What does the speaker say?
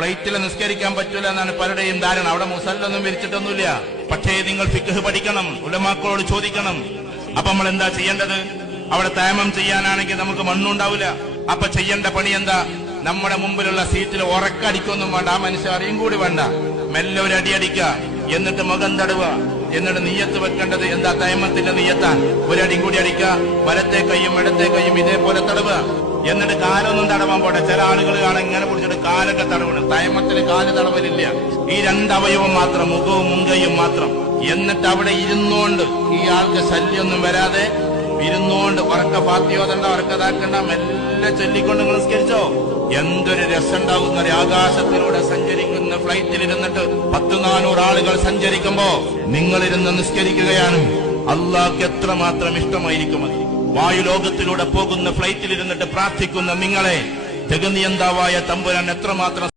ഫ്ലൈറ്റിൽ നിസ്കരിക്കാൻ പറ്റൂല എന്നാണ് പലരുടെയും ധാരണ. അവിടെ മുസല്ലൊന്നും വിരിച്ചിട്ടൊന്നുമില്ല. പക്ഷേ നിങ്ങൾ ഫിഖ് പഠിക്കണം, ഉലമാക്കളോട് ചോദിക്കണം. അപ്പൊ നമ്മൾ എന്താ ചെയ്യേണ്ടത്? അവിടെ തയമ്മം ചെയ്യാനാണെങ്കിൽ നമുക്ക് മണ്ണുണ്ടാവില്ല. അപ്പൊ ചെയ്യേണ്ട പണി എന്താ? നമ്മുടെ മുമ്പിലുള്ള സീറ്റിൽ ഉറക്കടിക്കൊന്നും വേണ്ട, ആ മനുഷ്യൻ അറിയും കൂടി വേണ്ട, മെല്ലെ ഒരു അടിയടിക്കുക, എന്നിട്ട് മുഖം തടവുക, എന്നിട്ട് നീയത്ത് വെക്കേണ്ടത് എന്താ? തയമ്മത്തിന്റെ നീയത്താ. ഒരടിയും കൂടി അടിക്കുക, വലത്തെ കൈയും ഇടത്തെ കൈയും ഇതേപോലെ തടവുക. എന്നിട്ട് കാലൊന്നും തടവാൻ പോട്ടെ. ചില ആളുകൾ കാണാൻ ഇങ്ങനെ പിടിച്ചിട്ട് കാലൊക്കെ തടവണം. തയമ്മത്തിന് കാല് തടവലില്ല. ഈ രണ്ടവയവം മാത്രം, മുഖവും മുൻകൈയും മാത്രം. എന്നിട്ട് അവിടെ ഇരുന്നോണ്ട്, ഈ ആൾക്ക് ശല്യമൊന്നും വരാതെ ഇരുന്നോണ്ട് ഉറക്ക ഫാത്തിയോതണ്ട, ഉറക്കതാക്കണ്ട, മെല്ലെ ചൊല്ലിക്കൊണ്ട് നിസ്കരിച്ചോ. എന്തൊരു രസമുണ്ടാകുന്ന ആകാശത്തിലൂടെ സഞ്ചരിക്കുന്ന ഫ്ലൈറ്റിൽ ഇരുന്നിട്ട് 100-400 ആളുകൾ സഞ്ചരിക്കുമ്പോ നിങ്ങളിരുന്ന് നിസ്കരിക്കുകയാണ്. അള്ളാഹ്ക്ക് എത്രമാത്രം ഇഷ്ടമായിരിക്കും അത്. വായുലോകത്തിലൂടെ പോകുന്ന ഫ്ലൈറ്റിൽ ഇരുന്നിട്ട് പ്രാർത്ഥിക്കുന്ന നിങ്ങളെ ജഗനിയന്താവായ തമ്പുരാൻ എത്രമാത്രം